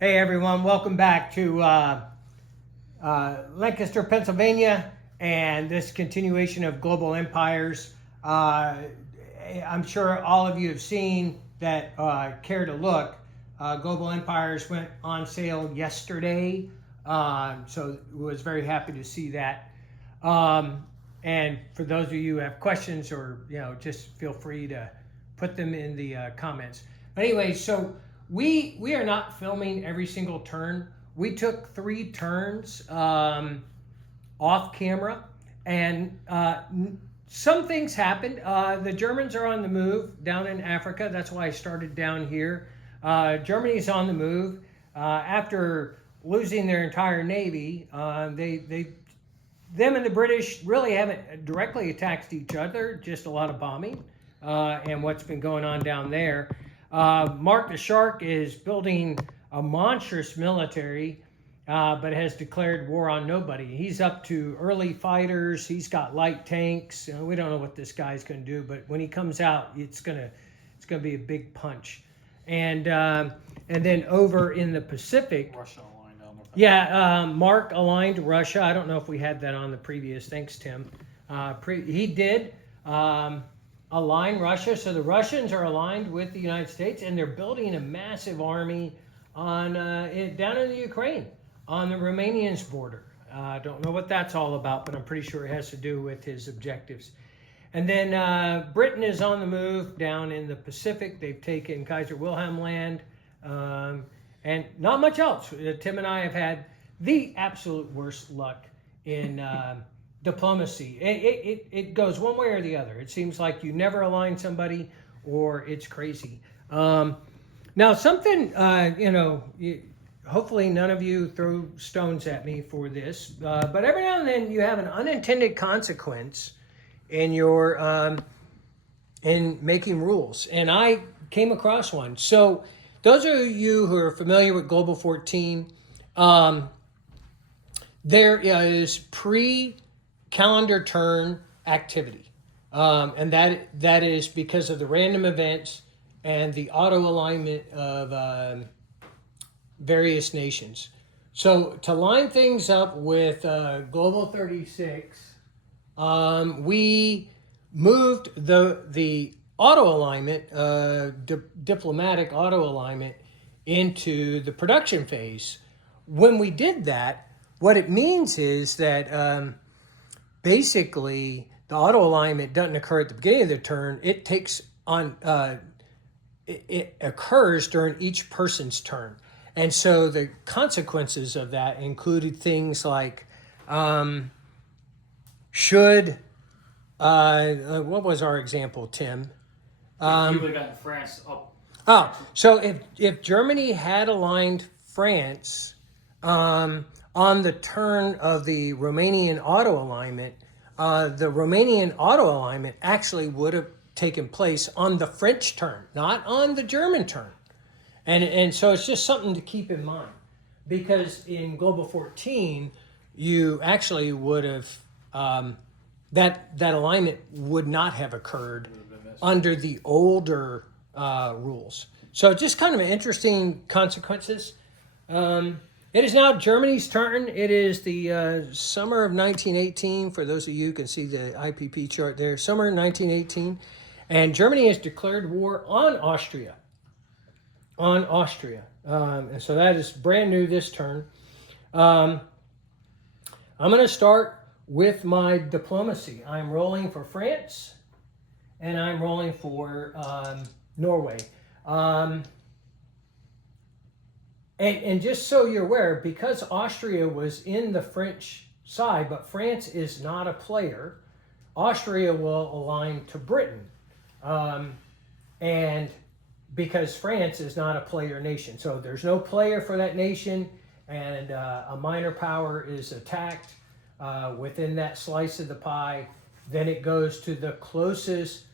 Hey everyone, welcome back to Lancaster, Pennsylvania, and this continuation of Global Empires. I'm sure all of you have seen that care to look. Global Empires went on sale yesterday, so was very happy to see that. And for those of you who have questions, or just feel free to put them in the comments. But anyway, so we are not filming every single turn. We took 3 turns off camera, and some things happened. The Germans are on the move down in Africa. That's why I started down here. Germany's on the move after losing their entire navy. Them and the British really haven't directly attacked each other, just a lot of bombing and what's been going on down there. Mark the Shark is building a monstrous military, but has declared war on nobody. He's up to early fighters. He's got light tanks. We don't know what this guy's going to do, but when he comes out, it's gonna be a big punch. And then over in the Pacific, Russia aligned on the Mark aligned Russia. I don't know if we had that on the previous. Thanks, Tim. He did align Russia, so the Russians are aligned with the United States, and they're building a massive army on down in the Ukraine on the Romanians border. Don't know what that's all about, but I'm pretty sure it has to do with his objectives. And then Britain is on the move down in the Pacific. They've taken Kaiser Wilhelm Land, and not much else. Tim and I have had the absolute worst luck in diplomacy. It goes one way or the other. It seems like you never align somebody, or it's crazy. Now, something, hopefully none of you throw stones at me for this, but every now and then you have an unintended consequence in your in making rules, and I came across one. So those of you who are familiar with Global 14, there is pre-calendar turn activity, and that is because of the random events and the auto alignment of various nations. So to line things up with Global 36, we moved the auto alignment, diplomatic auto alignment, into the production phase. When we did that, what it means is that basically the auto alignment doesn't occur at the beginning of the turn. It takes on it occurs during each person's turn. And so the consequences of that included things like what was our example, Tim? you would have gotten France up. So if Germany had aligned France on the turn of the Romanian auto alignment, the Romanian auto alignment actually would have taken place on the French turn, not on the German turn. And so it's just something to keep in mind, because in Global 14, you actually would have, that alignment would not have occurred under the older rules. So just kind of interesting consequences. It is now Germany's turn. It is the summer of 1918. For those of you who can see the IPP chart there, summer 1918. And Germany has declared war on Austria. And so that is brand new this turn. I'm going to start with my diplomacy. I'm rolling for France, and I'm rolling for Norway. And just so you're aware, because Austria was in the French side, but France is not a player, Austria will align to Britain. And because France is not a player nation. So there's no player for that nation, and a minor power is attacked within that slice of the pie. Then it goes to the closest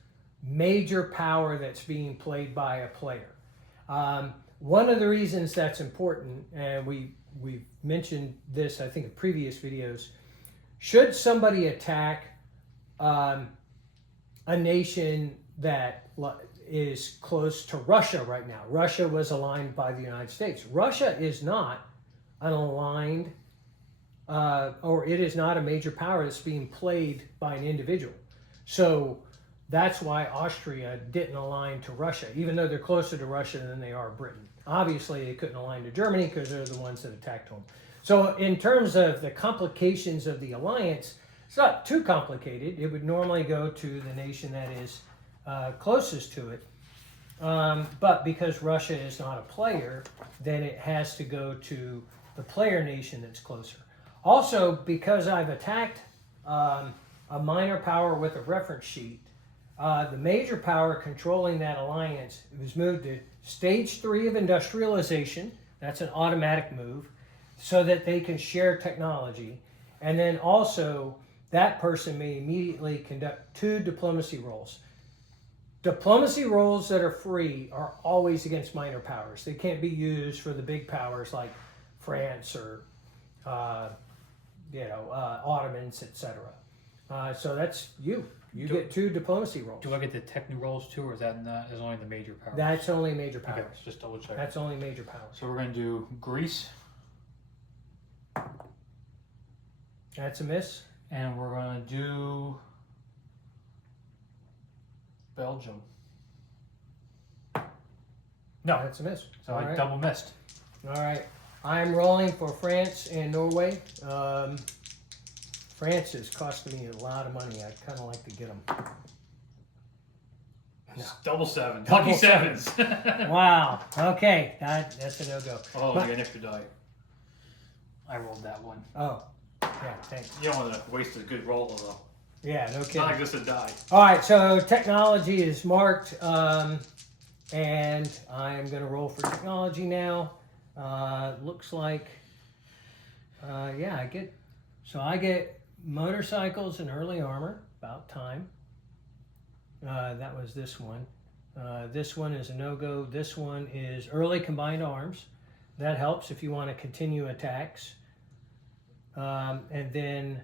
major power that's being played by a player. One of the reasons that's important, and we've mentioned this, I think, in previous videos, should somebody attack a nation that is close to Russia right now. Russia was aligned by the United States. Russia is not an aligned, or it is not a major power that's being played by an individual. So that's why Austria didn't align to Russia, even though they're closer to Russia than they are Britain. Obviously, they couldn't align to Germany because they're the ones that attacked home. So in terms of the complications of the alliance, it's not too complicated. It would normally go to the nation that is closest to it. But because Russia is not a player, then it has to go to the player nation that's closer. Also, because I've attacked a minor power with a reference sheet, the major power controlling that alliance was moved to stage 3 of industrialization. That's an automatic move so that they can share technology. And then also, that person may immediately conduct 2 diplomacy roles. Diplomacy roles that are free are always against minor powers. They can't be used for the big powers like France or Ottomans, etc. So that's you. You get 2 diplomacy roles. Do I get the technical roles too, or is that not, is only the major powers? That's only major powers. Okay, just double check. That's only major powers. So we're going to do Greece, That's a miss. and we're going to do Belgium. No, That's a miss. so All I right. double missed. All right. I'm rolling for France and Norway. France is costing me a lot of money. I'd kind of like to get them. No. Double 7. Double Lucky sevens. Wow. Okay. That's a no-go. Oh, But- you get an extra die. I rolled that one. Oh, yeah, thanks. You don't want to waste a good roll though. Yeah, no It's kidding. not like this a die. All right, so technology is marked, and I am going to roll for technology now. Looks like, yeah, I get motorcycles and early armor, about time. That was this one. This one is a no-go. This one is early combined arms. That helps if you want to continue attacks. And then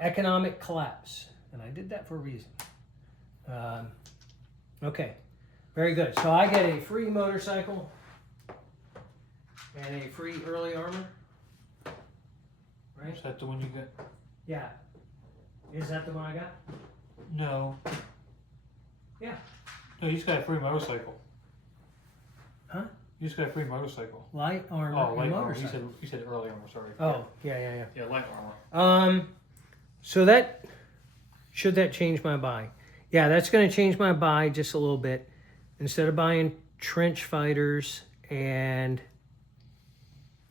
economic collapse. And I did that for a reason. Okay, very good. So I get a free motorcycle and a free early armor. Right? Is that the one you get? Yeah. Is that the one I got? No. Yeah. No, you just got a free motorcycle. Huh? You just got a free motorcycle. Light armor Oh, and light armor. motorcycle. You said early armor, sorry. Oh, yeah. Yeah, light armor. So that, should that change my buy? Yeah, that's going to change my buy just a little bit. Instead of buying trench fighters and,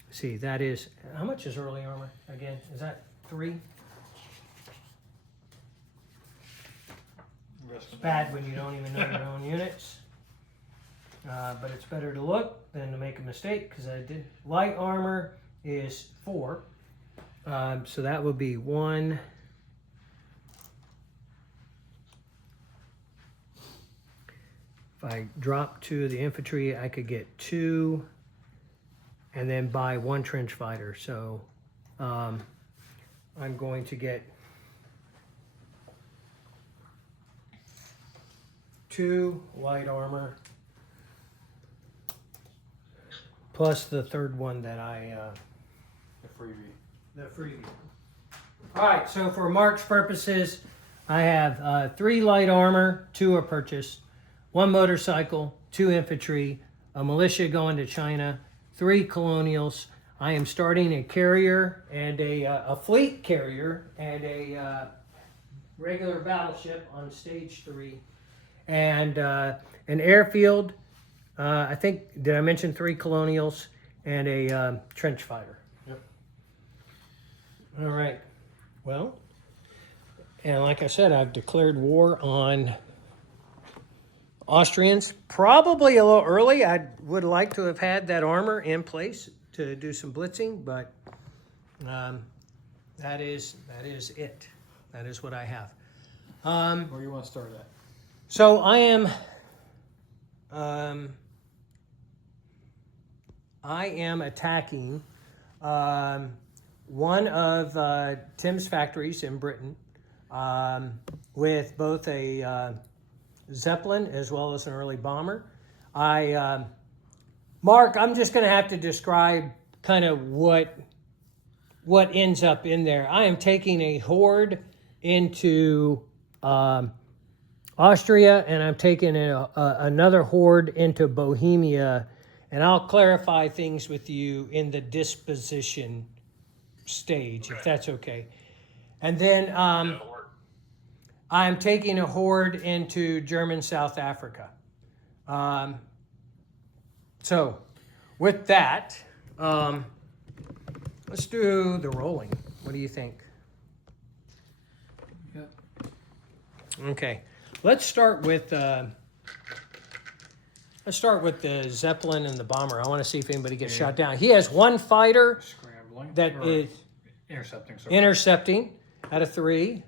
see, that is, how much is early armor again? Is that 3? It's bad when you don't even know your own units. But it's better to look than to make a mistake because I did. Light armor is 4. So that would be 1. If I drop 2 of the infantry, I could get 2 and then buy 1 trench fighter. So I'm going to get 2 light armor plus the third one that The freebie. the freebie. All right, so for Mark's purposes, I have 3 light armor, 2 are purchased, 1 motorcycle, 2 infantry, a militia going to China, 3 colonials. I am starting a carrier and a fleet carrier and a regular battleship on stage 3, and an airfield. I think, did I mention 3 colonials and a trench fighter? Yep. All right. Well, and like I said, I've declared war on Austrians. Probably a little early. I would like to have had that armor in place to do some blitzing, but that is it. That is what I have. Where do you want to start at? So I am attacking one of Tim's factories in Britain with both a Zeppelin as well as an early bomber. Mark, I'm just going to have to describe kind of what ends up in there. I am taking a Horde into Austria, and I'm taking another Horde into Bohemia, and I'll clarify things with you in the disposition stage, if that's okay. And then I'm taking a Horde into German South Africa. So with that, let's do the rolling. What do you think? Yep. Okay, let's start with the Zeppelin and the bomber. I want to see if anybody gets shot down. He has one fighter Scrambling. that Or is intercepting. Sorry. intercepting out of 3.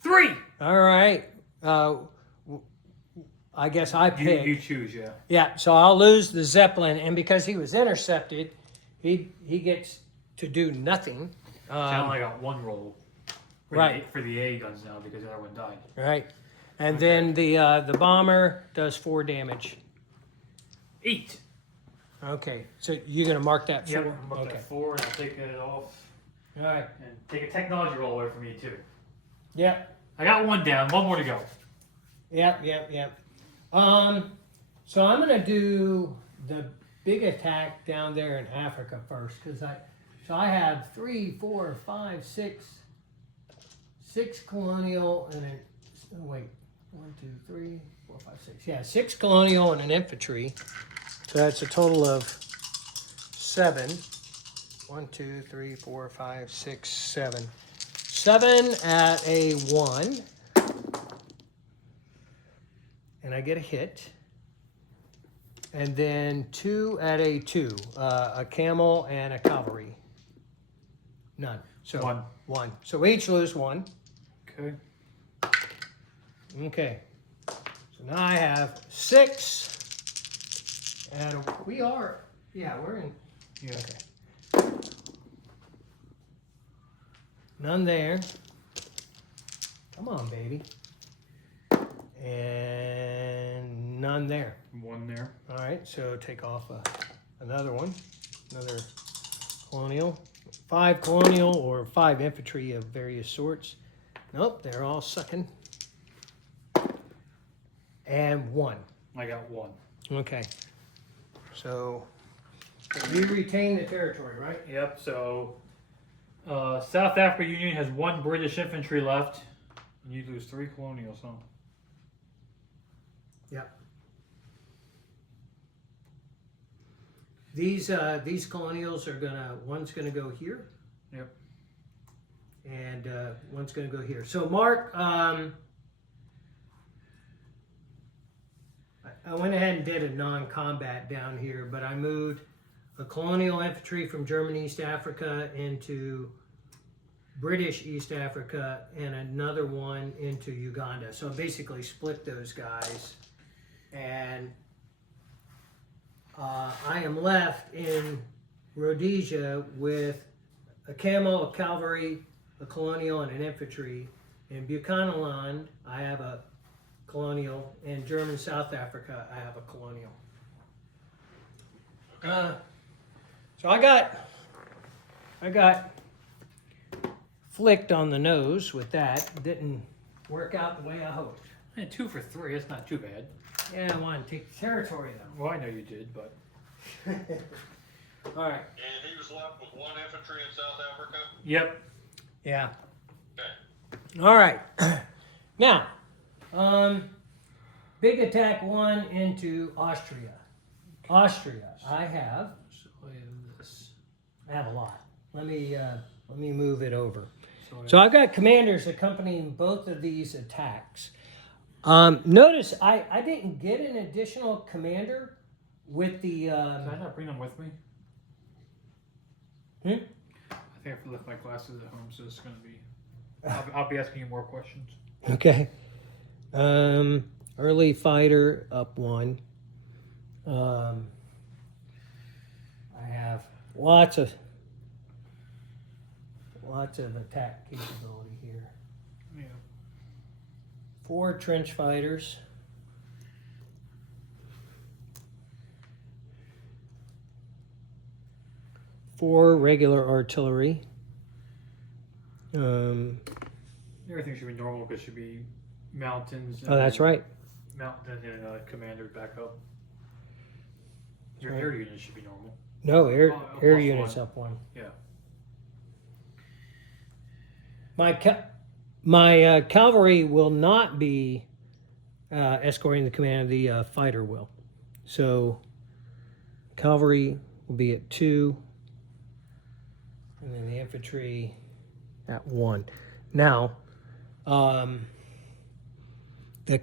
3. All right. I guess I picked. You choose, yeah. Yeah, so I'll lose the Zeppelin, and because he was intercepted, he gets to do nothing. So I only got 1 roll. Right. For the A guns now because the other one died. Right, and then the bomber does 4 damage. 8. Okay, so you're gonna mark that 4. Yep. I'm up Okay. at 4, and I'll take it off All right. and take a technology roll away from me too. Yep. I got 1 down. 1 more to go. Yep. So I'm gonna do the big attack down there in Africa first, because I have 3, 4, 5, 6 colonial and an 1, 2, 3, 4, 5, 6. Yeah, 6 colonial and an infantry. So that's a total of 7. 1, 2, 3, 4, 5, 6, 7. 7 at a 1. And I get a hit. And then 2 at a 2. A camel and a cavalry. None. So 1. 1. So we each lose 1. Okay. Okay. So now I have 6. And we're in. Yeah. Okay. None there. Come on, baby. And none there. 1 there. All right, so take off another one. Another colonial. 5 colonial or 5 infantry of various sorts. Nope, they're all sucking. And 1. I got 1. Okay. So we retain the territory, right? Yep. So South Africa Union has 1 British infantry left, and you lose 3 colonials, huh? Yep. These colonials are one's gonna go here. Yep. And one's gonna go here. So Mark, I went ahead and did a non-combat down here, but I moved a colonial infantry from German East Africa into British East Africa and another one into Uganda. So I basically split those guys, and I am left in Rhodesia with a camel, a cavalry, a colonial, and an infantry. In Buchanan, I have a colonial. In German South Africa, I have a colonial. So I got flicked on the nose with that. Didn't work out the way I hoped. And 2 for 3. That's not too bad. Yeah, I wanted to take the territory though. Well, I know you did, but All right. And he was left with 1 infantry in South Africa? yep. Yeah. Okay. All right. Now, big attack 1 into Austria. Austria. I have this. I have a lot. Let me move it over. So I've got commanders accompanying both of these attacks. Notice I didn't get an additional commander with the. Did I not bring them with me? Hmm? I think I have to lift my glasses at home, so it's going to be. I'll be asking you more questions. Okay. Early fighter up 1. I have lots of attack capability here. Yeah. 4 trench fighters. 4 regular artillery. Everything should be normal because it should be mountains. Oh, that's right. Mountain and commander backup. Your Right. air unit should be normal. No, air Oh, air plus units one. up 1. Yeah. My cavalry will not be escorting the command. The fighter will. So cavalry will be at 2, and then the infantry at 1. Now, the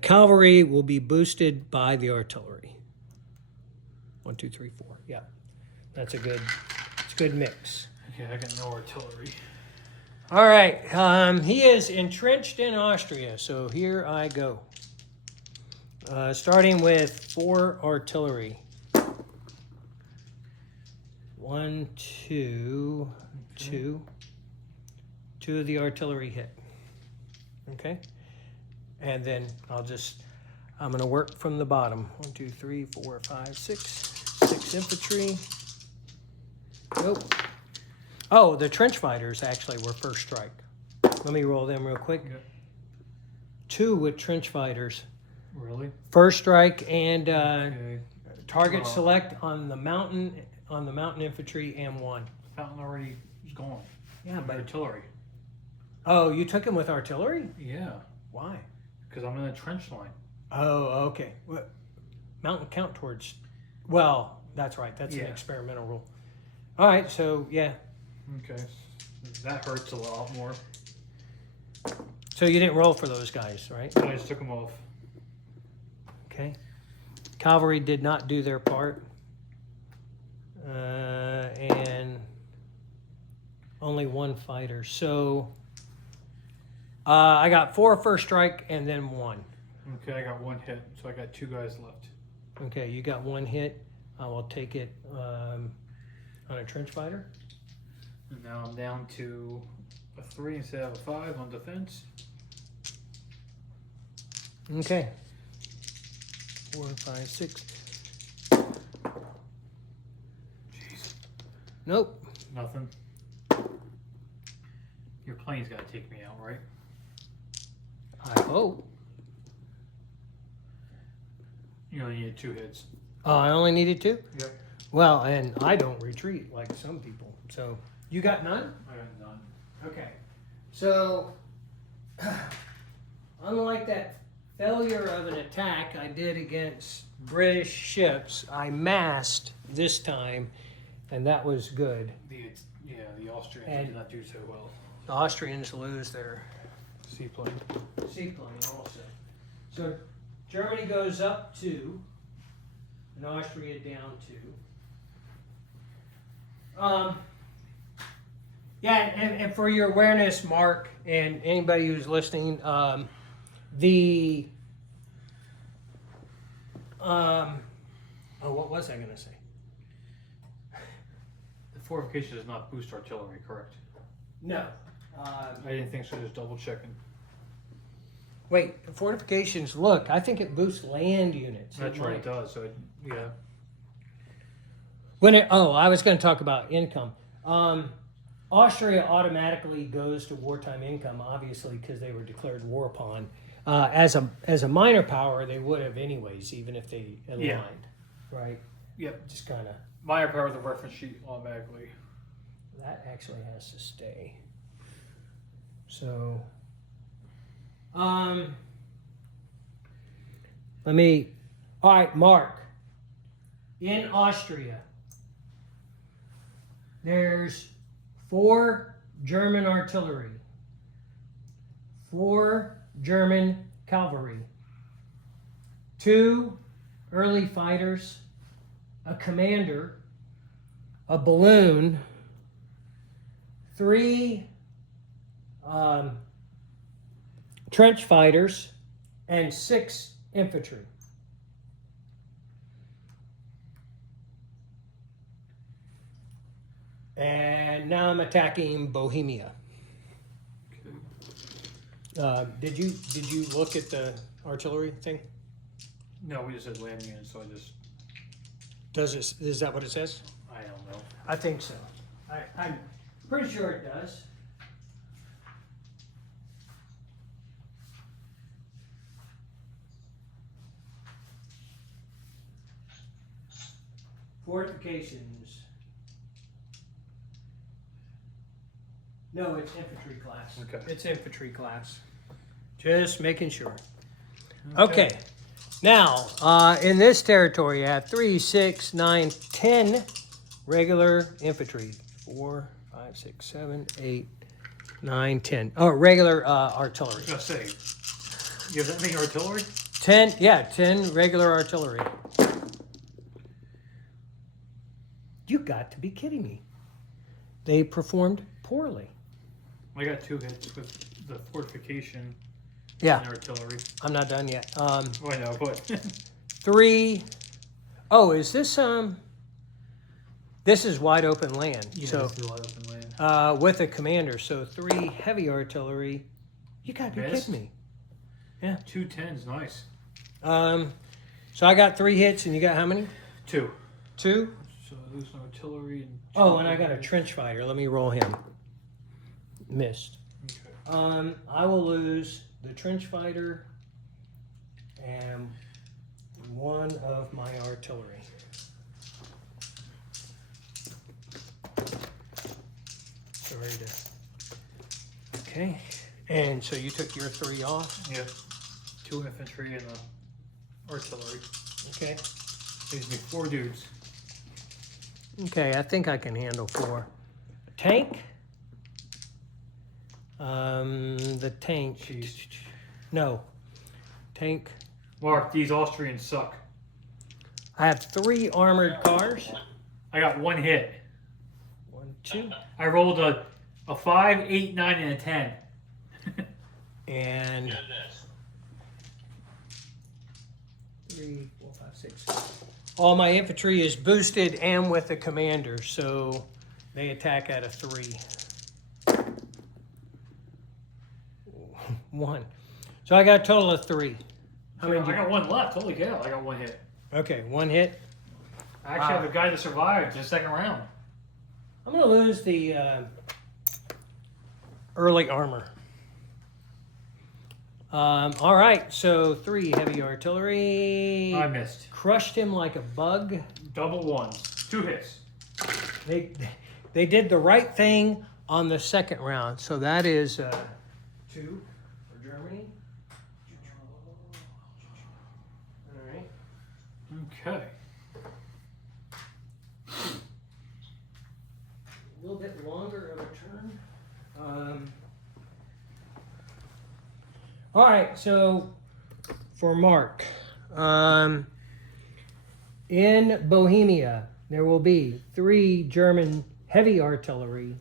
cavalry will be boosted by the artillery. 1, 2, 3, 4. Yeah, it's a good mix. Okay, I got no artillery. All right, he is entrenched in Austria, so here I go. Starting with 4 artillery. 1, 2, 2. 2 of the artillery hit. Okay, and then I'm going to work from the bottom. 1, 2, 3, 4, 5, 6. 6 infantry. Nope. Oh, the trench fighters actually were first strike. Let me roll them real quick. Yeah. 2 with trench fighters. Really? First strike and Okay. target Oh. select on the mountain infantry and 1. Fountain already is gone. Yeah, But artillery. oh, you took him with artillery? Yeah. Why? Because I'm in a trench line. Oh, okay. What? Mountain count towards. Well, that's right. That's an Yeah. experimental rule. All right, so yeah. Okay. That hurts a lot more. So you didn't roll for those guys, right? I just took them off. Okay. Cavalry did not do their part. And only 1 fighter. So I got 4 first strike and then 1. Okay, I got 1 hit, so I got 2 guys left. Okay, you got 1 hit. I will take it on a trench fighter. And now I'm down to a 3 instead of a 5 on defense. Okay. 4, 5, 6. Jeez. Nope. Nothing. Your plane's got to take me out, right? I hope. You only needed 2 hits. Oh, I only needed 2? Yep. Well, and I don't retreat like some people. So you got none? I got none. Okay. So, unlike that failure of an attack I did against British ships, I massed this time, and that was good. The Austrians And- did not do so well. The Austrians lose their Seaplane. seaplane also. So, Germany goes up 2, and Austria down 2. Yeah, and for your awareness, Mark, and anybody who's listening, oh, what was I going to say? The fortification does not boost artillery, correct? No. I didn't think so, just double checking. Wait, the fortifications, look, I think it boosts land units. That's It right, might. it does. So, yeah. I was going to talk about income. Austria automatically goes to wartime income, obviously, because they were declared war upon. As a minor power, they would have anyways, even if they aligned, Yeah. right? Yep. Just kind of Minor power the reference sheet automatically. that actually has to stay. So, all right, Mark. In Austria, there's 4 German artillery, 4 German cavalry, 2 early fighters, a commander, a balloon, 3 trench fighters, and 6 infantry. And now I'm attacking Bohemia. Did you look at the artillery thing? No, we just said land units, so I just, Is that what it says? I don't know. I think so. I'm pretty sure it does. Fortifications. No, it's infantry class. Okay. It's infantry class. Just making sure. Okay. Now, in this territory, I have 3, 6, 9, 10 regular infantry. 4, 5, 6, 7, 8, 9, 10. Oh, regular artillery. I was gonna say, you have that many artillery? 10, yeah, 10 regular artillery. You got to be kidding me. They performed poorly. I got 2 hits with the fortification Yeah, and artillery. I'm not done yet. Oh, I know, but 3. Oh, is this this is wide open land. yeah, So it's a lot open land. with a commander, so 3 heavy artillery. You gotta be Missed. kidding me. 2 10s, nice. So I got 3 hits, and you got how many? 2. 2. So lose an artillery and. Oh, and I got a trench fighter. Let me roll him. Missed. Okay. I will lose the trench fighter and 1 of my artillery. Sorry to. Okay. And so you took your 3 off. Yeah. 2 infantry and the artillery. Okay. Leaves me 4 dudes. Okay, I think I can handle 4. Tank. The tank. Jeez. No. Tank. Mark, these Austrians suck. I have 3 armored cars. I got 1 hit. 1, 2. I rolled a 5, 8, 9, and a 10. And Goodness. 3, 4, 5, 6. All my infantry is boosted and with the commander, so they attack at a 3. 1. So I got a total of 3. How many? I got 1 left. Holy cow, I got 1 hit. Okay, 1 hit. I actually have a guy that survived the 2nd round. I'm gonna lose the early armor. All right, so 3 heavy artillery. I missed. Crushed him like a bug. Double 1s. 2 hits. They did the right thing on the 2nd round. So that is 2 for Germany. All right. Okay. A little bit longer of a turn. All right, so for Mark, in Bohemia, there will be 3 German heavy artillery,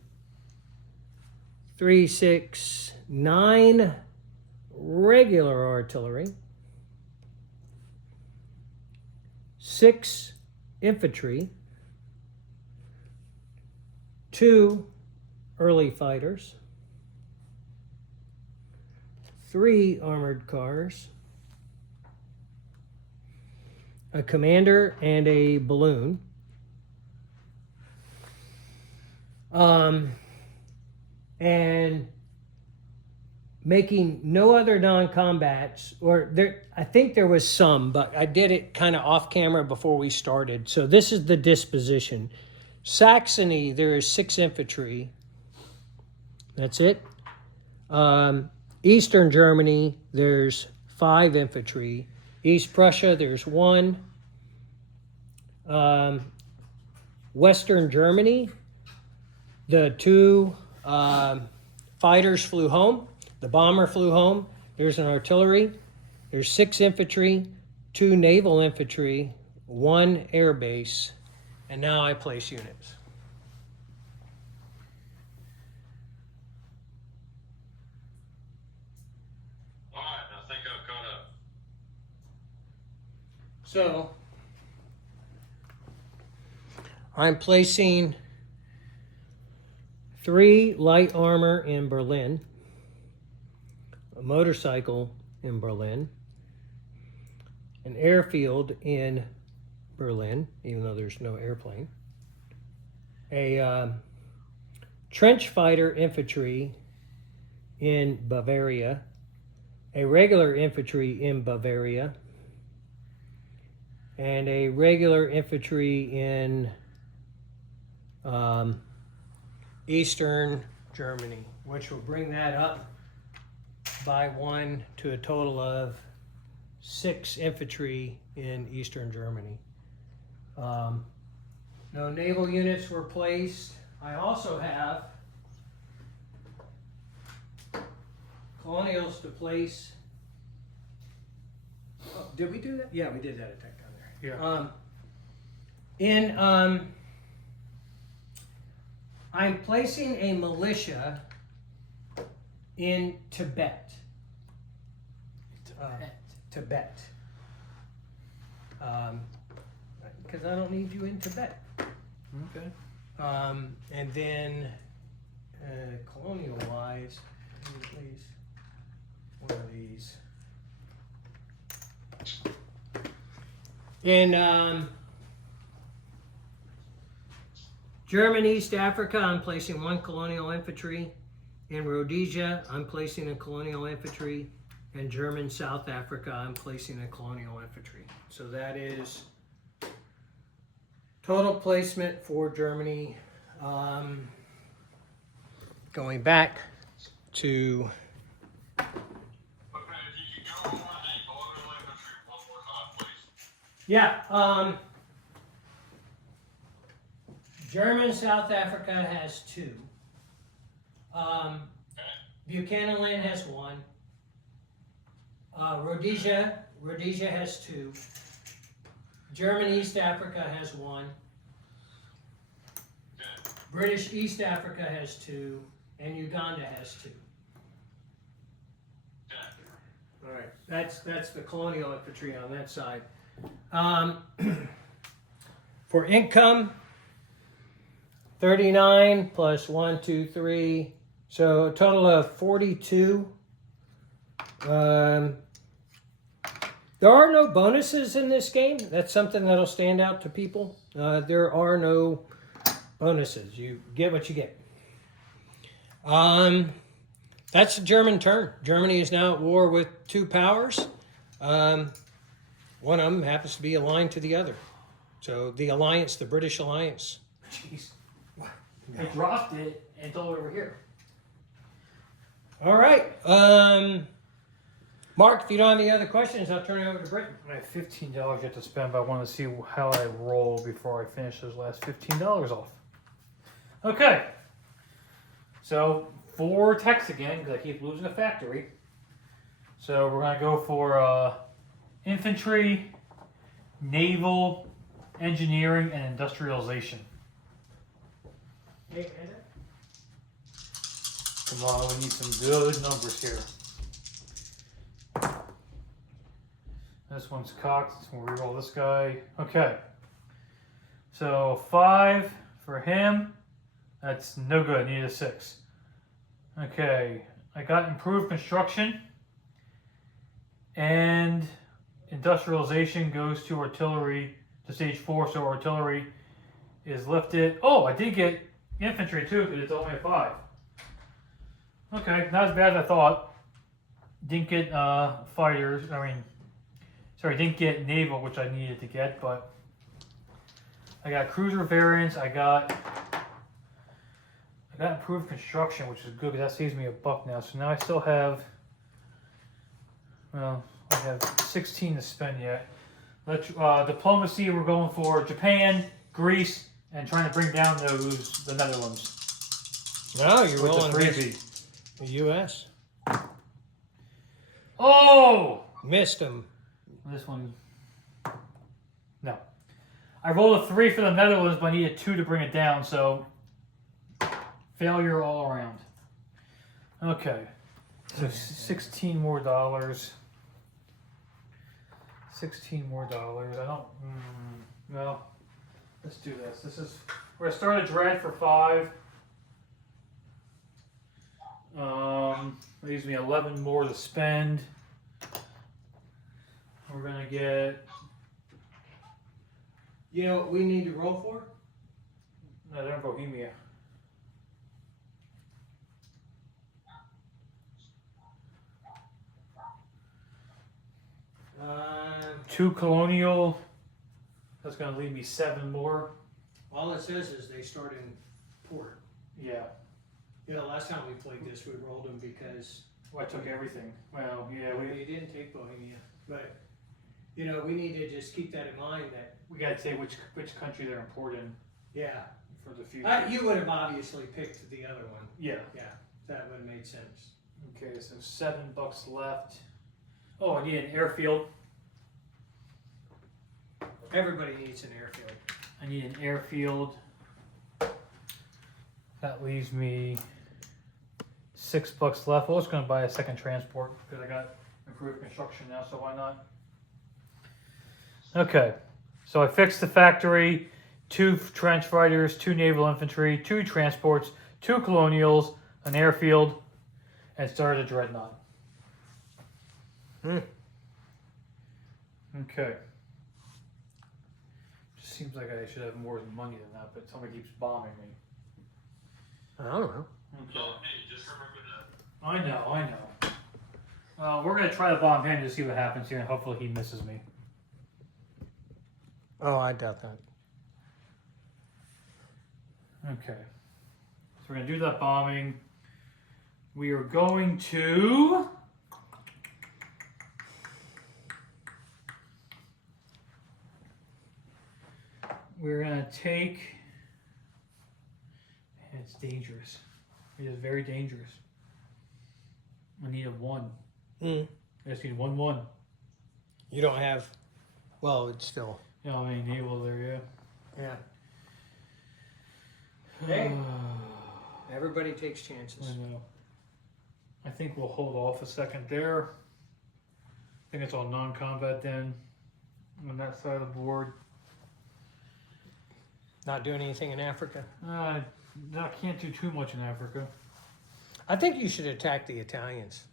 3, 6, 9 regular artillery, 6 infantry, 2 early fighters, 3 armored cars, a commander and a balloon, and making no other non-combats, or there, I think there was some, but I did it kind of off camera before we started. So this is the disposition. Saxony, there is 6 infantry. That's it. Eastern Germany, there's 5 infantry. East Prussia, there's 1. Western Germany, the 2 fighters flew home. The bomber flew home. There's an artillery. There's 6 infantry, 2 naval infantry, 1 air base, and now I place units. All right, I think I've caught up. So I'm placing 3 light armor in Berlin, a motorcycle in Berlin, an airfield in Berlin, even though there's no airplane, a trench fighter infantry in Bavaria, a regular infantry in Bavaria, and a regular infantry in Eastern Germany, which will bring that up by one to a total of 6 infantry in Eastern Germany. No naval units were placed. I also have colonials to place. Oh, did we do that? Yeah, we did that attack down there. Yeah. I'm placing a militia in Tibet. Tibet. Because I don't need you in Tibet. Okay. And then, colonial-wise, please, one of these. In German East Africa, I'm placing 1 colonial infantry. In Rhodesia, I'm placing a colonial infantry. In German South Africa, I'm placing a colonial infantry. So that is total placement for Germany. Going back to Okay, if you could go over the colonial infantry one more time, please. yeah, German South Africa has 2. Buchanan Land has 1. Rhodesia has 2. German East Africa has 1. British East Africa has 2, and Uganda has 2. All right, that's the colonial infantry on that side. For income, 39 plus 1, 2, 3, so a total of 42. There are no bonuses in this game. That's something that'll stand out to people. There are no bonuses. You get what you get. That's the German turn. Germany is now at war with 2 powers. One of them happens to be aligned to the other. So the alliance, the British alliance. Jeez. I dropped it and it's all over here. All right. Mark, if you don't have any other questions, I'll turn it over to Britton. I have $15 yet to spend, but I want to see how I roll before I finish those last $15 off. Okay. So, 4 techs again, because I keep losing a factory. So, we're going to go for infantry, naval, engineering, and industrialization. Hey, Heather. Come on, we need some good numbers here. This one's cocked, so we'll reroll this guy. Okay. So 5 for him. That's no good, need a 6. Okay, I got improved construction. And industrialization goes to artillery to stage 4, so artillery is lifted. Oh, I did get infantry too, because it's only a 5. Okay, not as bad as I thought. Didn't get fighters, didn't get naval, which I needed to get, but I got cruiser variants, I got improved construction, which is good because that saves me $1 now. So now I still have, I have 16 to spend yet. Diplomacy, we're going for Japan, Greece, and trying to bring down the Netherlands. No, you're With rolling the against freebie. the U.S. Oh! Missed them. This one, no. I rolled a 3 for the Netherlands, but I needed 2 to bring it down, so failure all around. Okay, so $16 more. 16 more dollars. I don't. Well, let's do this. This is we're gonna start a dread for 5. Leaves me 11 more to spend. We're gonna get. You know what we need to roll for? No, they're in Bohemia. 2 colonial. That's gonna leave me 7 more. All it says is they start in port. Yeah. You know, last time we played this, we rolled them because Well, I took everything. Well, yeah, we didn't take Bohemia. But, you know, we need to just keep that in mind that, we gotta say which country they're importing yeah. for the future. You would have obviously picked the other one. Yeah. Yeah, that would have made sense. Okay, so $7 left. Oh, I need an airfield. Everybody needs an airfield. I need an airfield. That leaves me $6 left. I was going to buy a second transport because I got improved construction now, so why not? Okay, so I fixed the factory, 2 trench fighters, 2 naval infantry, 2 transports, 2 colonials, an airfield, and started a dreadnought. Okay. Just seems like I should have more money than that, but somebody keeps bombing me. I don't know. Okay. No, hey, just remember that. I know. We're gonna try to bomb him to see what happens here, and hopefully he misses me. Oh, I doubt that. Okay. So we're gonna do that bombing. We are going to. We're gonna take. Man, it's dangerous. It is very dangerous. I need a 1. I just need 1-1. You don't have, well, it's still, Yeah, I mean naval there, yeah. yeah. Hey. Everybody takes chances. I know. I think we'll hold off a second there. I think it's all non-combat then on that side of the board. Not doing anything in Africa. I can't do too much in Africa. I think you should attack the Italians.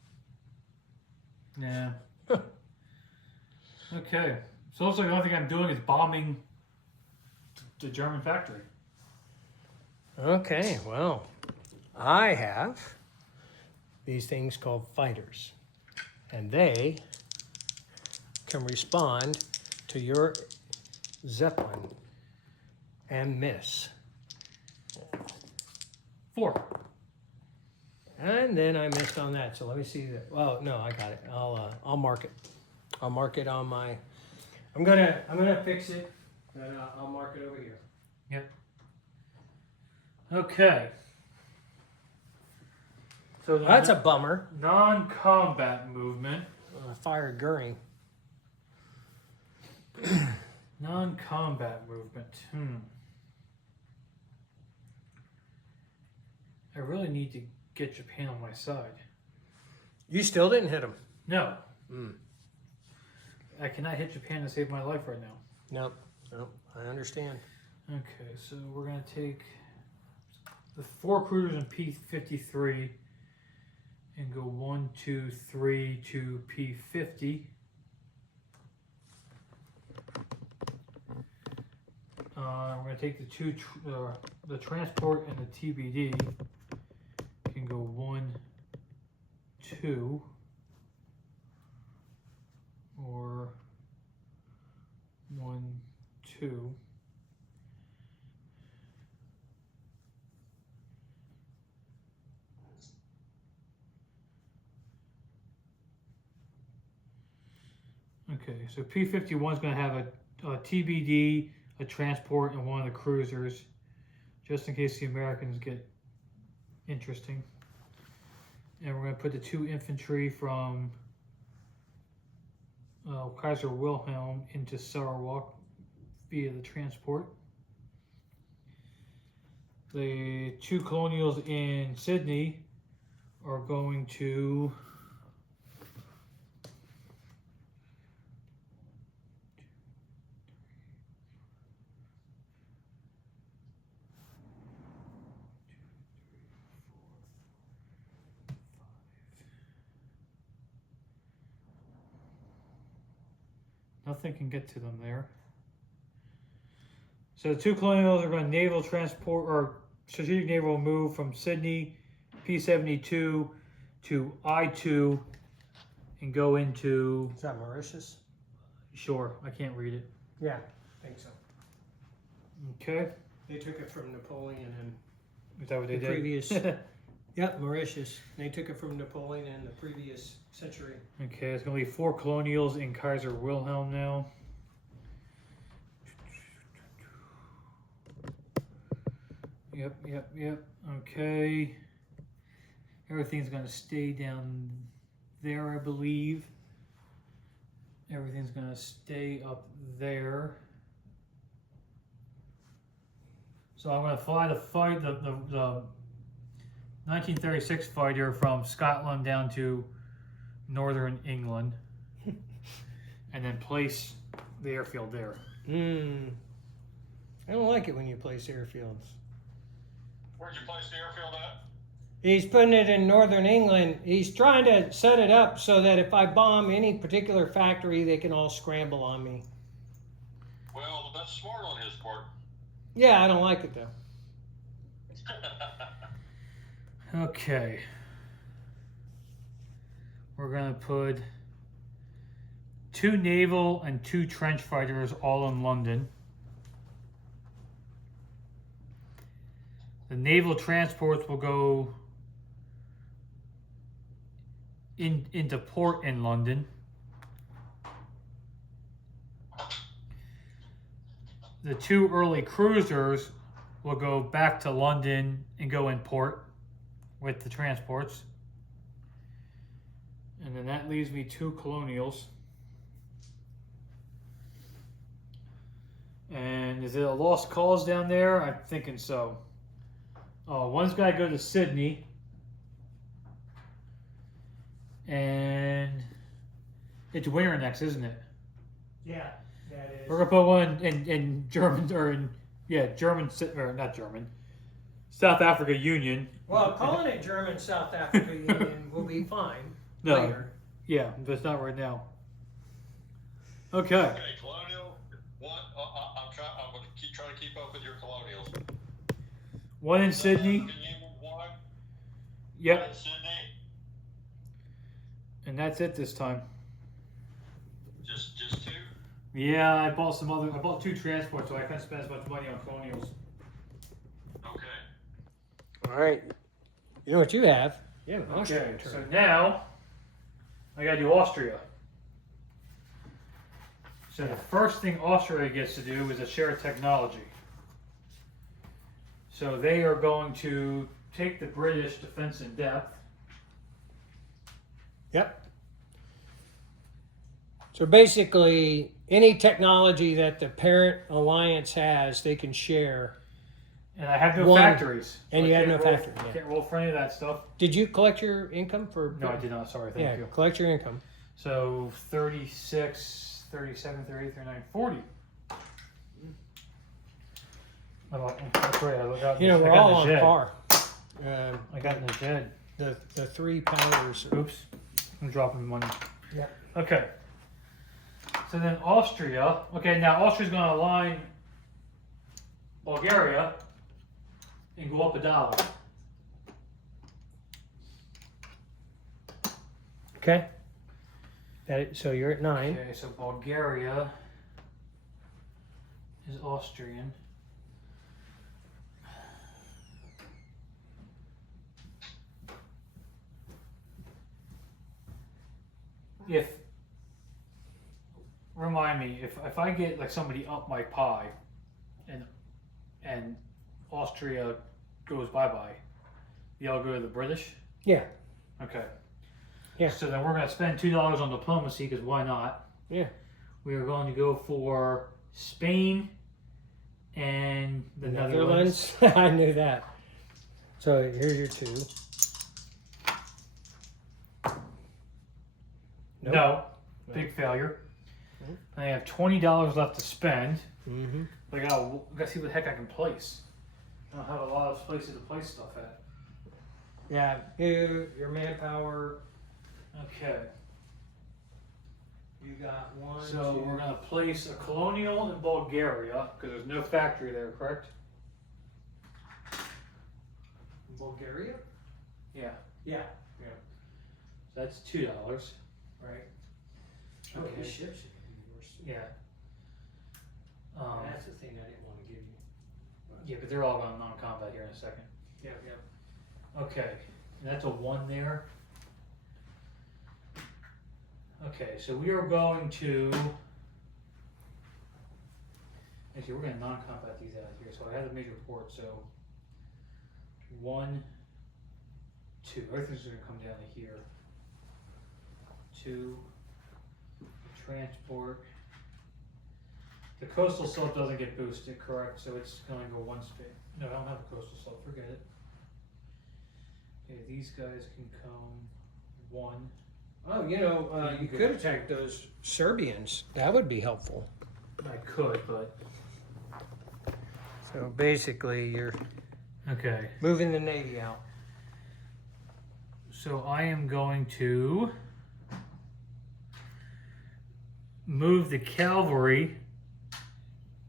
Yeah. Okay. So it looks like the only thing I'm doing is bombing the German factory. Okay, well, I have these things called fighters, and they can respond to your Zeppelin and miss. 4. And then I missed on that, so let me see that. Well, no, I got it. I'll mark it. I'll mark it on my. I'm gonna fix it, and I'll mark it over here. Yep. Okay. So the That's a bummer. non-combat movement. Fire Goering. Non-combat movement. I really need to get Japan on my side. You still didn't hit him. No. Mm. I cannot hit Japan to save my life right now. Nope. I understand. Okay, so we're going to take the 4 cruisers in P-53 and go 1, 2, 3 to P-50. We're going to take the transport and the TBD. Can go 1, 2, or 1, 2. Okay, so P-51 is going to have a TBD, a transport, and one of the cruisers, just in case the Americans get interesting. And we're going to put the 2 infantry from Kaiser Wilhelm into Sarawak via the transport. The 2 colonials in Sydney are going to nothing can get to them there. So the 2 colonials are going to naval transport or strategic naval move from Sydney P-72 to I-2 and go into Is that Mauritius? Sure, I can't read it. Yeah, I think so. Okay. They took it from Napoleon and Is that what they the did? previous. Yep, Mauritius. They took it from Napoleon in the previous century. Okay, it's gonna be 4 colonials in Kaiser Wilhelm now. Yep. Okay. Everything's gonna stay down there, I believe. Everything's gonna stay up there. So I'm gonna fly the 1936 fighter from Scotland down to northern England, and then place the airfield there. I don't like it when you place airfields. Where'd you place the airfield at? He's putting it in northern England. He's trying to set it up so that if I bomb any particular factory, they can all scramble on me. Well, that's smart on his part. Yeah, I don't like it though. Okay. We're gonna put 2 naval and 2 trench fighters all in London. The naval transports will go into port in London. The 2 early cruisers will go back to London and go in port with the transports. And then that leaves me 2 colonials. And is it a lost cause down there? I'm thinking so. One's got to go to Sydney. And it's winter next, isn't it? Yeah, that is. We're gonna put one in German or in German or not German, South Africa Union. Well, calling it German South Africa Union will be fine No. later. Yeah, but it's not right now. Okay. Okay, Colonial. One. I'm going to trying to keep up with your colonials. One in Sydney. Can you one? One Yep. in Sydney. And that's it this time. Just 2. Yeah, I bought 2 transports, so I couldn't spend as much money on colonials. Okay. All right. You know what you have? Yeah, an Okay, Austrian so turn. now I gotta do Austria. So the first thing Austria gets to do is a shared technology. So they are going to take the British defense in depth. Yep. So basically, any technology that the parent alliance has, they can share. And I have no One- factories. and I you have can't no roll- factory, yeah. Can't roll for any of that stuff. Did you collect your income for? No, I did not. Sorry, thank Yeah, you. collect your income. So 36, 37, 38, 39, 40. That's right. I got, You know, I we're got all in on the shed. par. I got in the shed. The 3 powers. Oops. I'm dropping money. Yeah. Okay. So then Austria. Okay, now Austria's going to align Bulgaria and go up $1. Okay. So you're at 9. Okay, so Bulgaria is Austrian. Remind me, if I get like somebody up my pie and Austria goes bye-bye, y'all go to the British? Yeah. Okay. Yeah. So then we're going to spend $2 on diplomacy, because why not? Yeah. We are going to go for Spain and the Netherlands. I knew that. So here's your 2. Nope. No. Big failure. Nope. I have $20 left to spend. Mm-hmm. But I gotta see what the heck I can place. I don't have a lot of places to place stuff at. Yeah. Your manpower. Okay. You got 1. So 2. we're gonna place a colonial in Bulgaria, because there's no factory there, correct? Bulgaria. Yeah. Yeah. So that's $2. Right. Okay. These ships are gonna be worse. Yeah. That's the thing I didn't want to give you. Yeah, but they're all going non-combat here in a second. Yep, yep. Okay, and that's a 1 there. Okay, so we are going to. Actually, we're going to non-combat these out here. So I have the major port. So 1, 2. Everything's going to come down to here. 2. Transport. The coastal sub doesn't get boosted, correct? So it's going to go 1 space. No, I don't have a coastal sub. Forget it. Okay, these guys can come 1. Oh, you could attack those Serbians. That would be helpful. I could, but So basically, you're okay. moving the Navy out. So I am going to move the cavalry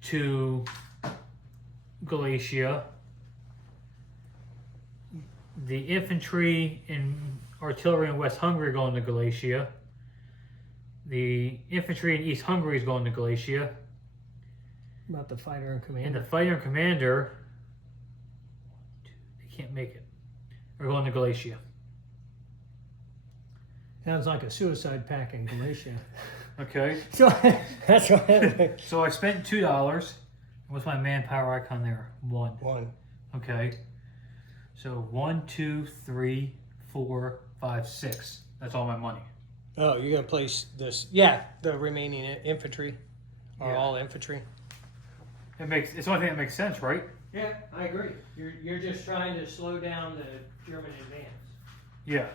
to Galatia. The infantry and artillery in West Hungary are going to Galatia. The infantry in East Hungary is going to Galatia. About the fighter and And commander. the fighter and commander, they can't make it, are going to Galatia. Sounds like a suicide pact in Galatia. Okay. So that's what. So I spent $2. What's my manpower icon there? 1. One. Okay. So 1, 2, 3, 4, 5, 6. That's all my money. Oh, you're gonna place this? Yeah, the remaining infantry are Yeah. all infantry. It's the only thing that makes sense, right? Yeah, I agree. You're just trying to slow down the German advance. Yeah.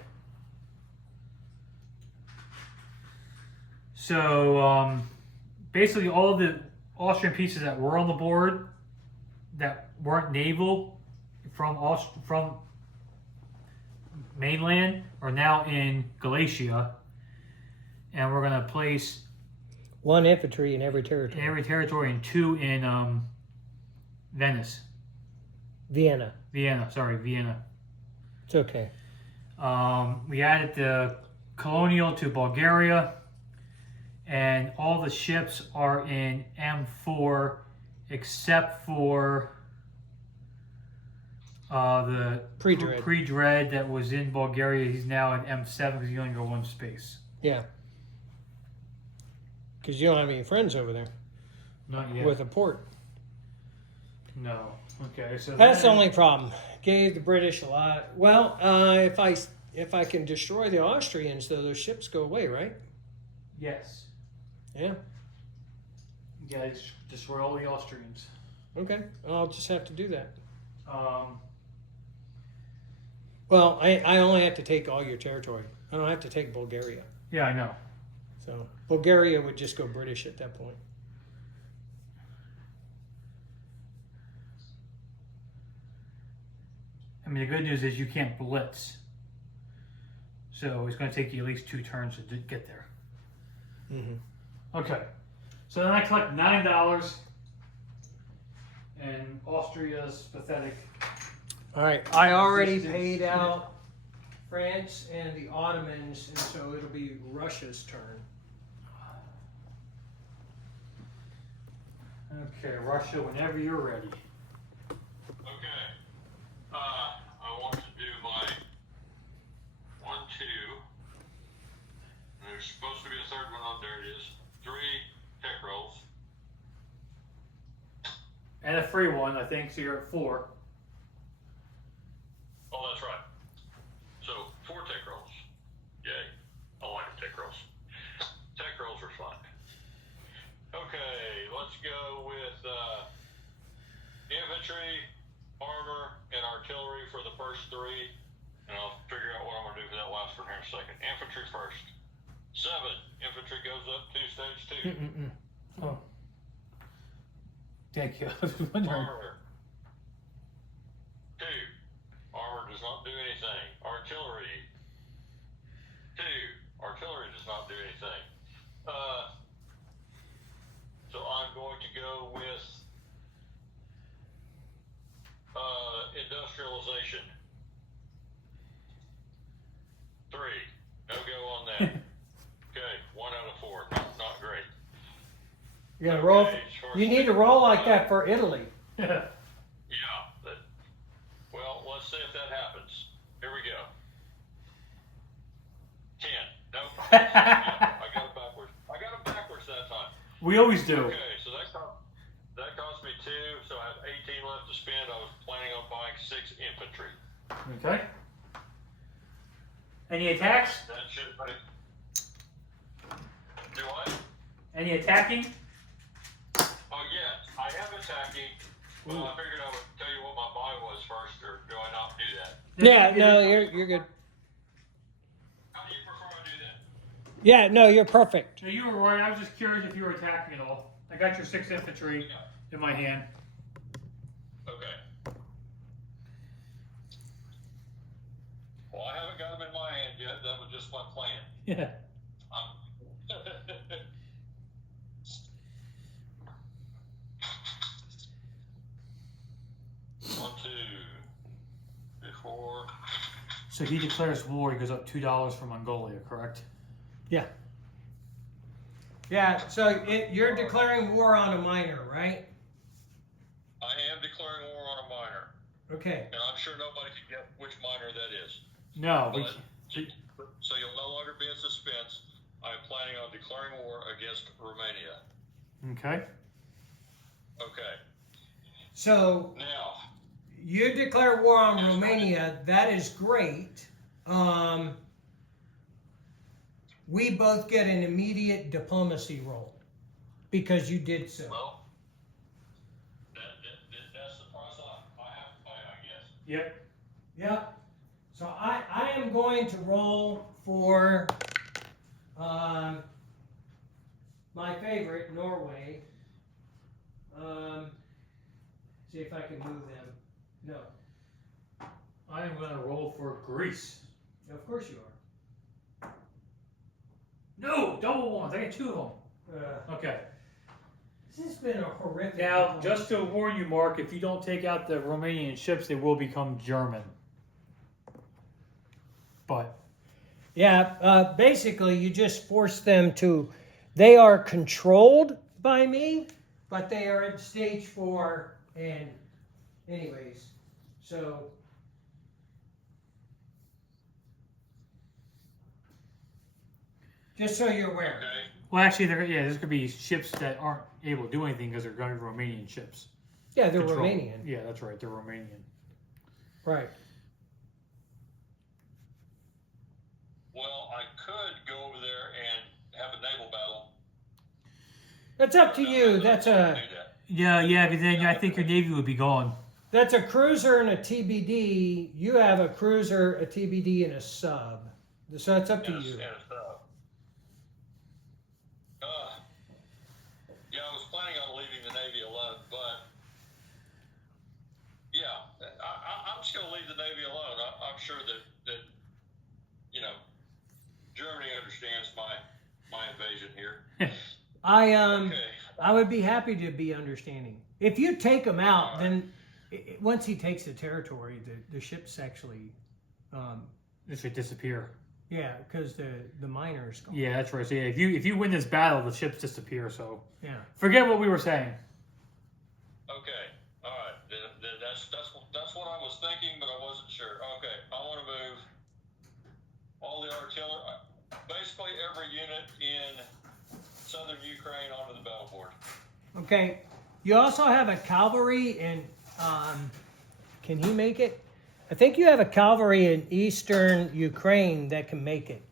So basically, all the Austrian pieces that were on the board that weren't naval from mainland are now in Galatia, and we're gonna place One infantry in every territory. in every territory and 2 in Vienna. Vienna. It's okay. We added the colonial to Bulgaria, and all the ships are in M4 except for the Pre-dread. Pre-dread that was in Bulgaria. He's now in M7 because he only go 1 space. Yeah. Because you don't have any friends over there Not yet. with a port. No. Okay. So That's the then- only problem. Gave the British a lot. Well, if I can destroy the Austrians, though, those ships go away, right? Yes. Yeah. You guys destroy all the Austrians. Okay. I'll just have to do that. Um, Well, I only have to take all your territory. I don't have to take Bulgaria. yeah, I know. So Bulgaria would just go British at that point. I mean, the good news is you can't blitz. So it's going to take you at least 2 turns to get there. Mm-hmm. Okay. So then I collect $9. And Austria's pathetic. All right. I already paid out France and the Ottomans, and so it'll be Russia's turn. Okay, Russia, whenever you're ready. Okay. I want to do my 1, 2. There's supposed to be a third one on there. It is 3 tech rolls. And a free one, I think, so you're at 4. Oh, that's right. So 4 tech rolls. Yay. I like tech rolls. Tech rolls are fun. Okay, let's go with infantry, armor, and artillery for the first 3. And I'll figure out what I'm going to do for that last one here in a second. Infantry first. 7. Infantry goes up to stage 2. Mm-mm-mm. Oh. Thank you. I was wondering. Armor. 2. Armor does not do anything. Artillery. 2. Artillery does not do anything. So I'm going to go with industrialization. 3. No go on that. Okay, 1 out of 4. Not great. You gotta roll. Okay, sure. You need to roll like that for Italy. Yeah. Well, let's see if that happens. Here we go. 10. Nope. Yeah, I got it backwards. I got it backwards that time. We always do. Okay, so that cost me 2, so I have 18 left to spend. I was planning on buying 6 infantry. Okay. Any attacks? That should be. Do I? Any attacking? Oh, yes, I am attacking. Well, I figured I would tell you what my buy was first, or do I not do that? Yeah, no, you're good. How do you prefer I do that? Yeah, no, you're perfect. No, you were right. I was just curious if you were attacking at all. I got your 6 infantry in my hand. Okay. Well, I haven't got them in my hand yet. That was just my plan. Yeah. One, two, three, 4. So he declares war. He goes up $2 for Mongolia, correct? Yeah. Yeah. So you're declaring war on a minor, right? I am declaring war on a minor, Okay. and I'm sure nobody can get which minor that is. No. But, so you'll no longer be in suspense. I'm planning on declaring war against Romania. Okay. Okay. So Now, you declare war on Romania. That is great. We both get an immediate diplomacy roll because you did so. well, that's the price I have to pay, I guess. Yep. Yep. So I am going to roll for my favorite, Norway. See if I can move them. No. I am going to roll for Greece. Of course you are. No, double ones. I get 2 of them. Okay. This has been a horrific. Now, just to warn you, Mark, if you don't take out the Romanian ships, they will become German. But Yeah, basically you just force them to, they are controlled by me, but they are at stage 4 and anyways, so. Just so you're aware. Okay. well, actually, there's could be ships that aren't able to do anything because they're going to be Romanian ships. Yeah, they're Control. Romanian. Yeah, that's right. They're Romanian. Right. Well, I could go over there and have a naval battle. That's up to you. That's Do a that. Yeah, because then I think your navy would be gone. that's a cruiser and a TBD. You have a cruiser, a TBD, and a sub. So that's up to And you. a sub. Yeah, I was planning on leaving the Navy alone, but yeah, I'm just going to leave the Navy alone. I'm sure that Germany understands my invasion here. Okay. I would be happy to be understanding. If you take him out, then once he takes the territory, the ships actually, This should disappear. yeah, because the miners gone. Yeah, that's right. So yeah, if you win this battle, the ships disappear. So Yeah. forget what we were saying. Okay. All right. Then that's what I was thinking, but I wasn't sure. Okay. I want to move all the artillery, basically every unit in southern Ukraine onto the battle board. Okay. You also have a cavalry in. Can he make it? I think you have a cavalry in eastern Ukraine that can make it.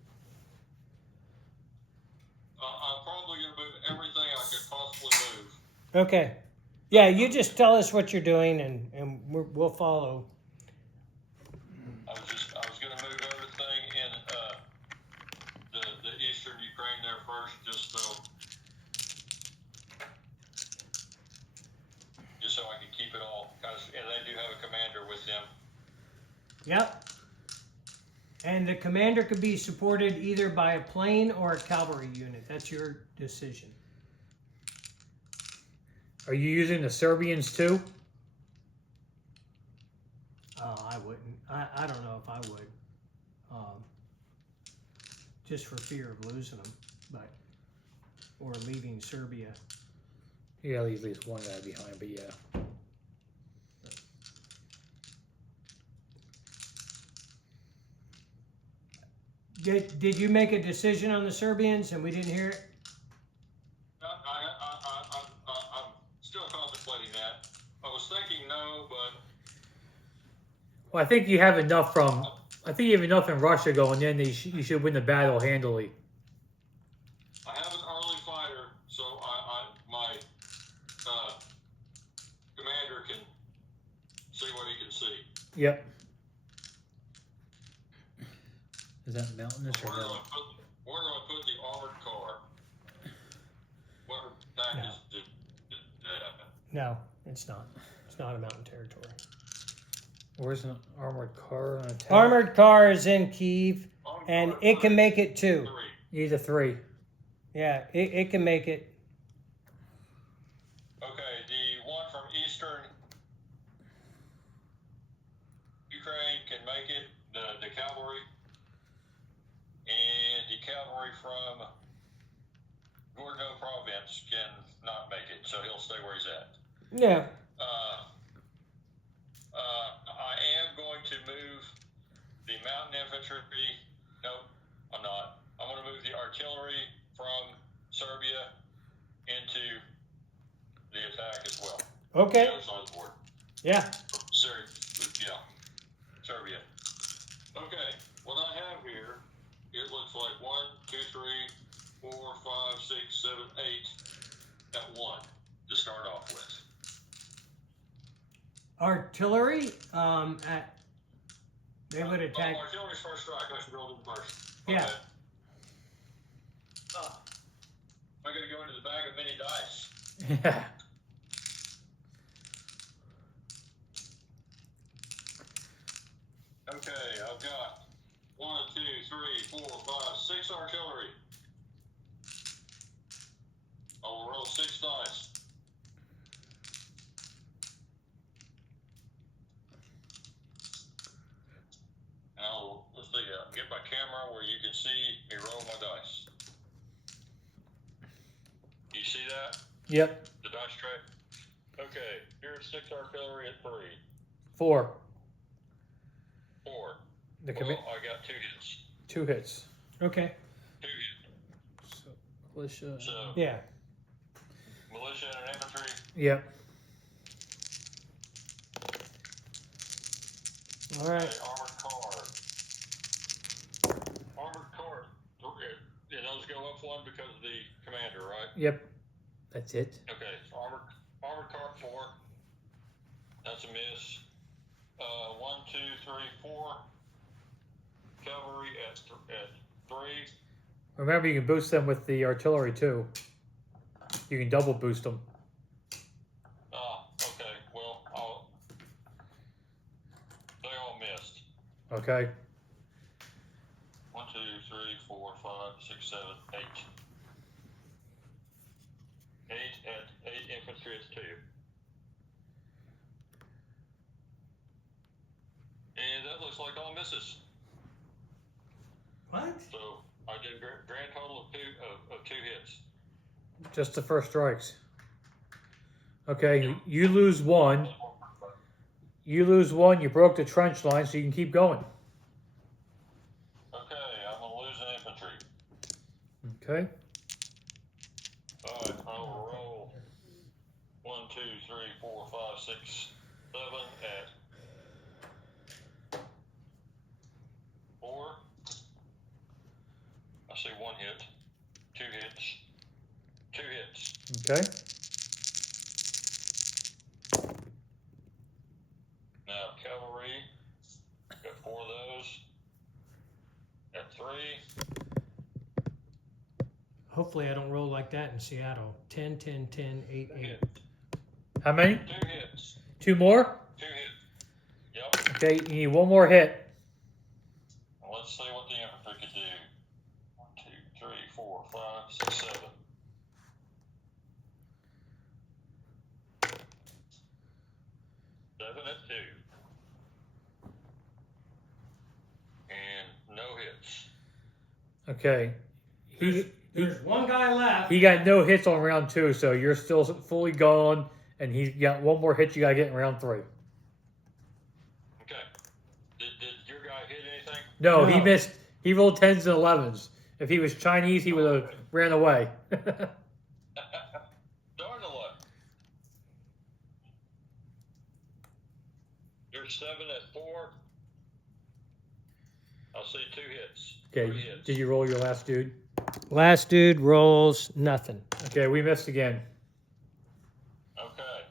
I'm probably going to move everything I could possibly move. Okay. Yeah, you just tell us what you're doing, and we'll follow. I was going to move everything in the eastern Ukraine there first, just so I could keep it all. And they do have a commander with them. Yep. And the commander could be supported either by a plane or a cavalry unit. That's your decision. Are you using the Serbians too? Oh, I wouldn't. I don't know if I would. Just for fear of losing them, or leaving Serbia. Yeah, at least one guy behind, but yeah. Did you make a decision on the Serbians and we didn't hear it? I'm still contemplating that. I was thinking no, but Well, I think you have enough from. I think you have enough in Russia going in. You should win the battle handily. I have an early fighter, so my commander can see what he can see. Yep. Is that mountainous or Where do no? I put the armored car? What package did No, it's not. It's not a mountain territory. Where's an armored car on a tank? Armored car is in Kyiv, armored and car it can three, make it too. 3. Either 3. Yeah, it can make it. Okay, the one from eastern Ukraine can make it, the cavalry, and the cavalry from Gorno province can not make it, so he'll stay where he's at. Yeah. I am going to move the mountain infantry. Nope, I'm not. I'm going to move the artillery from Serbia into the attack as well. Okay. The other side of the board. Yeah. Yeah, Serbia. Okay, what I have here, it looks like 1, 2, 3, 4, 5, 6, 7, 8 at 1 to start off with. Artillery. They would attack. Oh, artillery's first strike. I should roll them first. Yeah. Okay. I'm going to go into the bag of mini dice. Yeah. Okay, I've got 1, 2, 3, 4, 5, 6 artillery. I will roll 6 dice. Now, let's see, get my camera where you can see me roll my dice. You see that? Yep. The dice tray? Okay, here's 6 artillery at 3. 4. 4. The Well, I got 2 hits. 2 hits. Okay. 2 hits. So, militia. So, Yeah. militia and infantry. Yep. All right. Okay, armored car. Armored car. Yeah, those go up 1 because of the commander, right? Yep. That's it. Okay, so armored car 4. That's a miss. 1, 2, 3, 4. Cavalry at 3. Remember, you can boost them with the artillery too. You can double boost them. Okay. Well, they all missed. Okay. 1, 2, 3, 4, 5, 6, 7, 8. 8 at 8 infantry at 2. And that looks like all misses. What? So I did a grand total of 2 hits. Just the first strikes. Okay. You lose 1. You lose 1. You broke the trench line, so you can keep going. Okay, I'm gonna lose an infantry. Okay. Alright, I will roll 1, 2, 3, 4, 5, 6, 7 at 4. I see 1 hit. 2 hits. 2 hits. Okay. Now cavalry. Got 4 of those. At 3. Hopefully I don't roll like that in Seattle. 10, 10, 10, 8, 8. Hit. How many? 2 hits. 2 more? 2 hits. Yep. Okay. You need 1 more hit. Let's see what the infantry could do. 1, 2, 3, 4, 5, 6, 7. 7 at 2. And no hits. Okay. There's one guy left. He got no hits on round 2, so you're still fully gone, and he's got one more hit you got to get in round 3. Okay. Did your guy hit anything? No, he No. missed. He rolled 10s and 11s. If he was Chinese, he would have ran away. Darn the luck. You're 7 at 4. I'll see 2 hits. 3 Okay, hits. did you roll your last dude? Last dude rolls nothing. Okay, we missed again. Okay.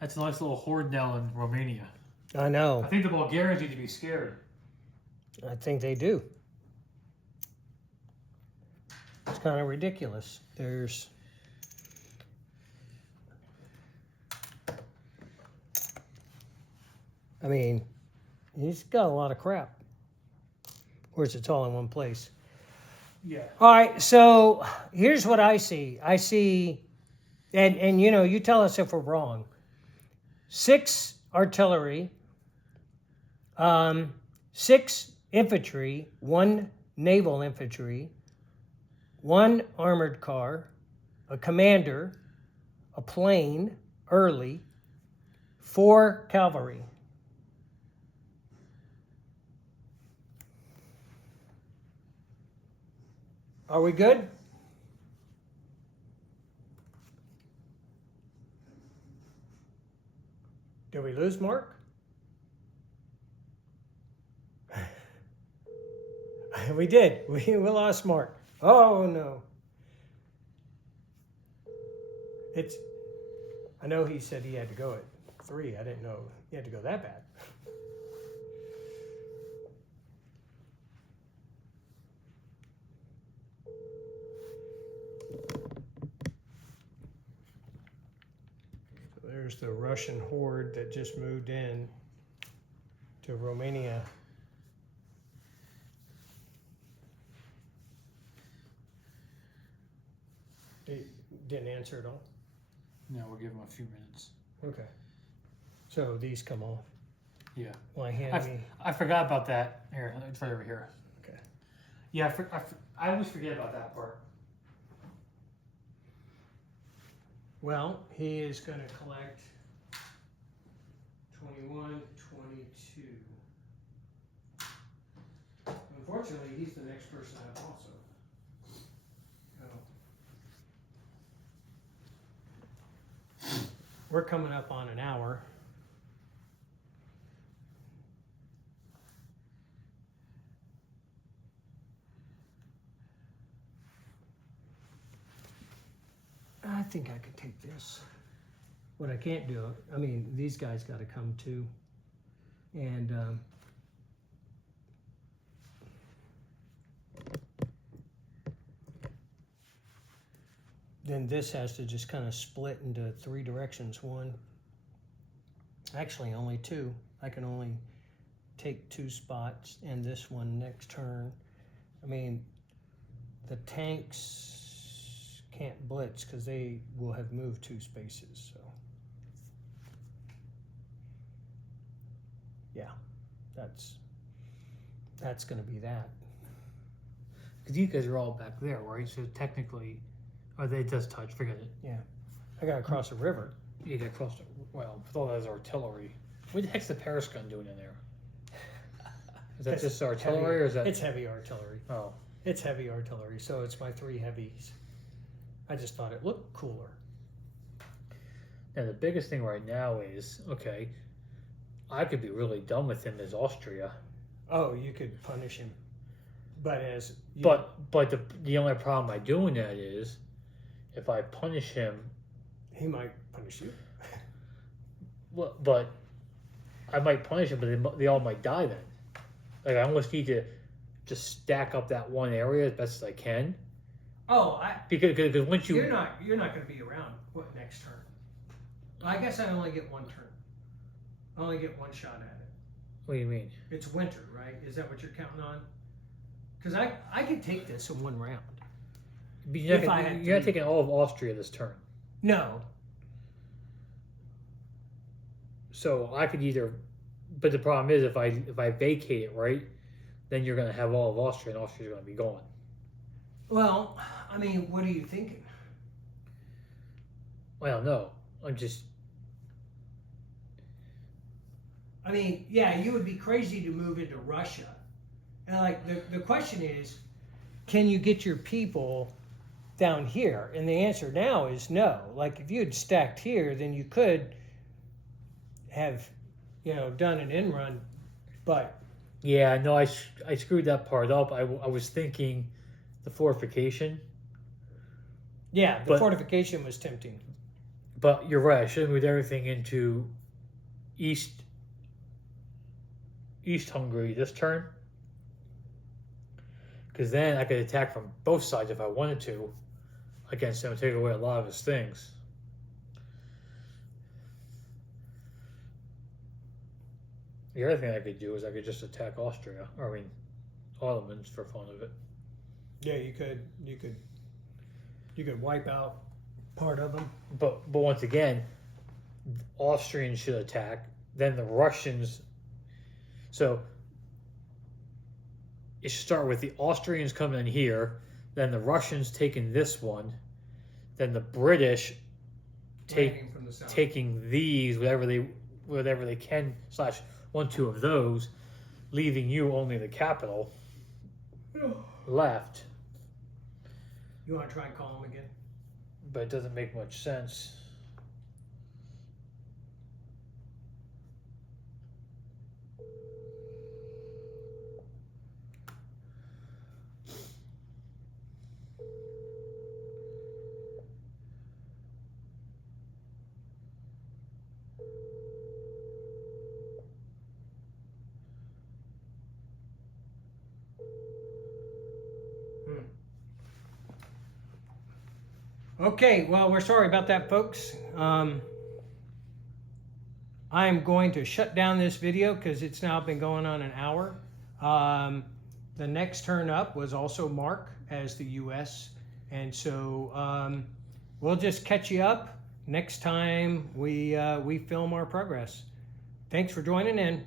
That's a nice little horde now in Romania. I know. I think the Bulgarians need to be scared. I think they do. It's kind of ridiculous. There's I mean, he's got a lot of crap. Of course, it's all in one place. Yeah. All right, so here's what I see. I see, and you know, you tell us if we're wrong. 6 artillery, 6 infantry, 1 naval infantry, 1 armored car, a commander, a plane, early, 4 cavalry. Are we good? Did we lose Mark? We did. We lost Mark. Oh no. I know he said he had to go at 3. I didn't know he had to go that bad. There's the Russian horde that just moved in to Romania. They didn't answer at all? No, we'll give him a few minutes. Okay. So these come off. Yeah. Why hand me? I forgot about that. Here, it's right over here. Okay. Yeah, I always forget about that part. Well, he is going to collect 21, 22. Unfortunately, he's the next person up also. Oh. We're coming up on an hour. I think I could take this. What I can't do, I mean, these guys got to come too. And then this has to just kind of split into 3 directions. One, actually only 2. I can only take 2 spots, and this one next turn. I mean, the tanks can't blitz because they will have moved 2 spaces. So yeah, that's going to be that. Because you guys are all back there, right? So technically, oh, they just touch. Forget it. Yeah, I got to cross the river. You got close to. Well, with all that as artillery. What the heck's the Paris gun doing in there? Is that That's just artillery, heavy, or is that? It's heavy artillery. Oh, It's heavy artillery, so it's my 3 heavies. I just thought it looked cooler. now the biggest thing right now is okay. I could be really done with him as Austria, Oh, you could punish him, but as you, but the only problem by doing that is, if I punish him, he might punish you. well, but I might punish him, but they all might die then. Like I almost need to just stack up that one area as best as I can. Oh, Because once you're not going to be around. What next turn? I guess I only get 1 turn. I only get 1 shot at it. What do you mean? It's winter, right? Is that what you're counting on? Because I could take this in 1 round. But you're If I not, had you're not to- taking all of Austria this turn. No. So I could either, but the problem is if I vacate it, right, then you're going to have all of Austria, and Austria's going to be gone. Well, I mean, what are you thinking? Well, no, I'm just. I mean, yeah, you would be crazy to move into Russia. And like the question is, can you get your people down here? And the answer now is no. Like if you had stacked here, then you could have, done an in run, but Yeah, no, I screwed that part up. I was thinking the fortification, yeah, the But- fortification was tempting. but you're right. I should have moved everything into East Hungary this turn, because then I could attack from both sides if I wanted to against him and take away a lot of his things. The other thing I could do is I could just attack Austria, or I mean, Ottomans for fun of it. Yeah, you could wipe out part of them. But once again, Austrians should attack. Then the Russians. So it should start with the Austrians coming in here, then the Russians taking this one, then the British Landing from the south. taking these whatever they can / 1, 2 of those, leaving you only the capital left. You want to try and call them again? But it doesn't make much sense. Okay, well, we're sorry about that, folks. I'm going to shut down this video because it's now been going on an hour. The next turn up was also Mark as the U.S. And so we'll just catch you up next time we film our progress. Thanks for joining in.